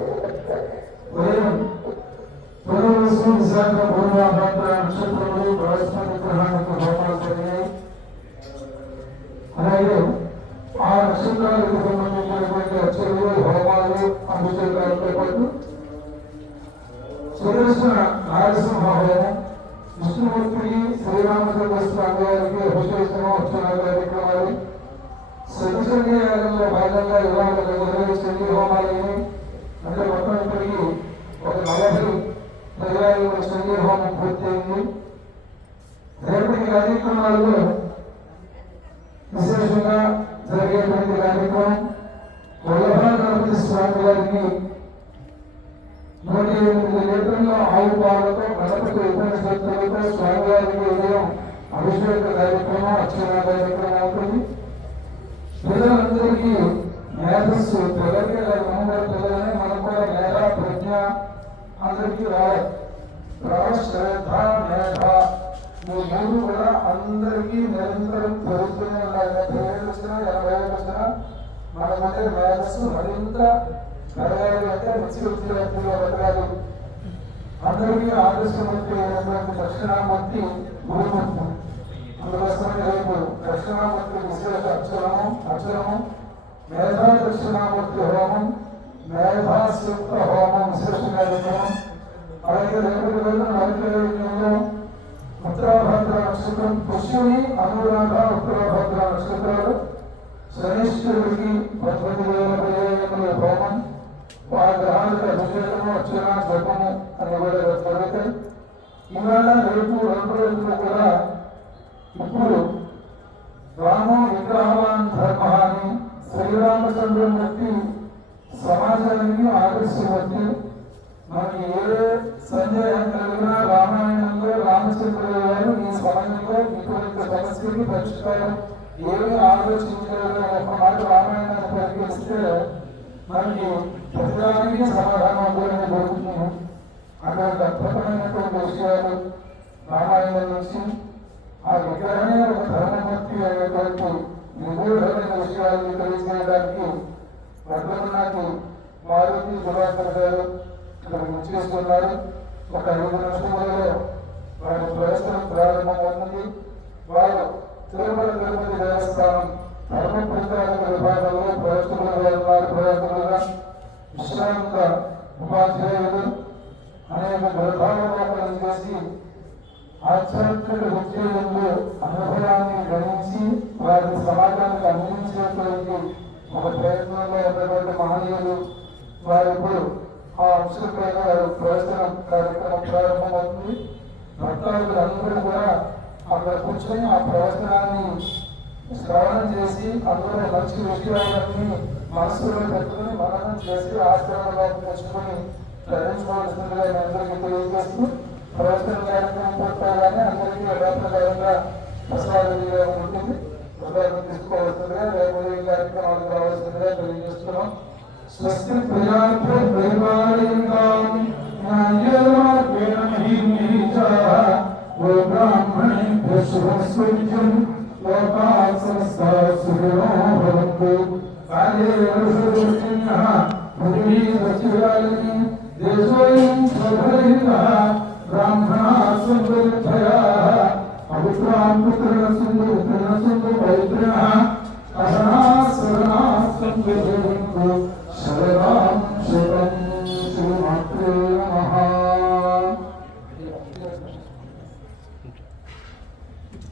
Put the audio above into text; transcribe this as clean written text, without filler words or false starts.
ఉదయం పునర్వసు విశాఖ పూర్వాభాద్ర నక్షత్రములు బృహస్పతి గ్రహానికి హోమాలు జరిగాయి. అలాగే ఆ నక్షత్రాలకు సంబంధించినటువంటి అర్చనలు, హోమాలు, అభిషేకాలతో పాటు సుదర్శన నారసింహ హోమం, విష్ణుమూర్తికి, శ్రీరామచంద్ర స్వామి గారికి అభిషేకం, అర్చన కార్యక్రమాలు, సతీశల్య యాగంలో భాగంగా ఇవాళ 20 శల్య హోమాలని, అంటే మొత్తం ఇప్పటికి ఒక 40 పర్యాయాల శల్య హోమం పూర్తయింది. రేపటి కార్యక్రమాల్లో విశేషంగా జరిగేటువంటి కార్యక్రమం వల్లభా గణపతి స్వామి గారికి 108 లీటర్ల ఆవు పాలతో గణపతి ఉపనిషత్తులతో స్వామివారికి ఉదయం అభిషేక కార్యక్రమం, అర్చన కార్యక్రమం అవుతుంది. పిల్లలందరికీ మేధస్సు, పిల్లలకి మనందరి పిల్లలని మనం కూడా మేధ, ప్రజ్ఞ అందరికీ శ్రద్ధ, మేధ ఈ మూడు కూడా అందరికీ నిరంతరం పెరుగుతూనే ఉండాలి. 30 ఏళ్ళు వచ్చినా 80 ఏళ్ళు వచ్చినా మన మధ్య మేధస్సు మరింత పెరగాలి అంటే నిత్యవృత్తిలో బతకాలి. అందరికీ ఆదర్శమూర్తి అయినటువంటి దక్షిణామూర్తి గురుమూర్తి. అందుకోసమే రేపు దక్షిణామూర్తి విశేష అక్షరము మేధా దక్షిణామూర్తి హోమం, మేధా సూక్త హోమం విశేష కార్యక్రమం. అలాగే రేపటి రోజున నైవేద్యంలో ఉత్తరాభద్ర నక్షత్రం, పుష్యమి, అనురాధ, ఉత్తరాభద్ర నక్షత్రాలు, శనీశ్వరుడికి 18,000 పర్యాయముల హోమం, ఆ గ్రహానికి అభిషేకము, అర్చన, జపము అని కూడా జరుగుతాయి. ఇవాళ రేపు 2 రోజులు కూడా ఇప్పుడు రామ విగ్రహవాన్ ధర్మ అని శ్రీరామచంద్రమూర్తి సమాజానికి ఆదర్శమూర్తి. మనకి ఏ సందేహం కలిగినా రామాయణంలో రామచంద్రుడు గారు ఈ సమయంలో ఇటువంటి సమస్యకి పరిష్కారం ఏమి ఆలోచించారో ఒక మాట రామాయణాన్ని పరిగణిస్తే మనకి ప్రతిదానికి సమాధానం అందరినీ దొరుకుతుంది. అటువంటి అద్భుతమైనటువంటి విషయాలు రామాయణం నుంచి ఆ విగ్రహమే ఒక ధర్మమూర్తి అనేటువంటి నిగూఢమైన విషయాలను తెలియజేయడానికి వర్ధమనాథి మారుతి దివాకర్ గారు ఇక్కడ ముచ్చేస్తున్నారు. ఒక 5 నిమిషములలో వారి ప్రదర్శన ప్రారంభమవుతుంది. వారు తిరుమల తిరుపతి దేవస్థానం ధర్మ ప్రచారక విభాగంలో ప్రదర్శకులుగా ఉన్నారు. ప్రదర్శకులుగా విశ్రాంత ఉపాధ్యాయులు అనేక గ్రంథాలను చేసి ఆధ్యాత్మిక విద్యలో అనుభవాన్ని గ్రహించి వారి సమాజానికి అందించేటువంటి ఒక ప్రయత్నంలో ఉన్నటువంటి మహనీయులు వారు ఇప్పుడు ఆ అంశంపైన ప్రదర్శన కార్యక్రమం ప్రారంభమవుతుంది. భక్తాదులు అందరూ కూడా అక్కడ కూర్చొని ఆ ప్రవచనాన్ని శ్రవణం చేసి అందులో మంచి విషయాలన్నీ మనసులో పెట్టుకుని మననం చేసి ఆచరణలో తెచ్చుకొని ధరించుకోవాల్సిందిగా అందరికీ తెలియజేస్తూ ప్రవచన కార్యక్రమం పూర్తవగానే అందరికీ యథాప్రకారంగా ప్రసాదంగా ఉంటుంది. ప్రసాదం తీసుకోవాల్సిందిగా రేపు కార్యక్రమాలు కావాల్సిందిగా తెలియజేస్తున్నాం. స్వస్తి బ్రాహ్మణ అభిప్రాయ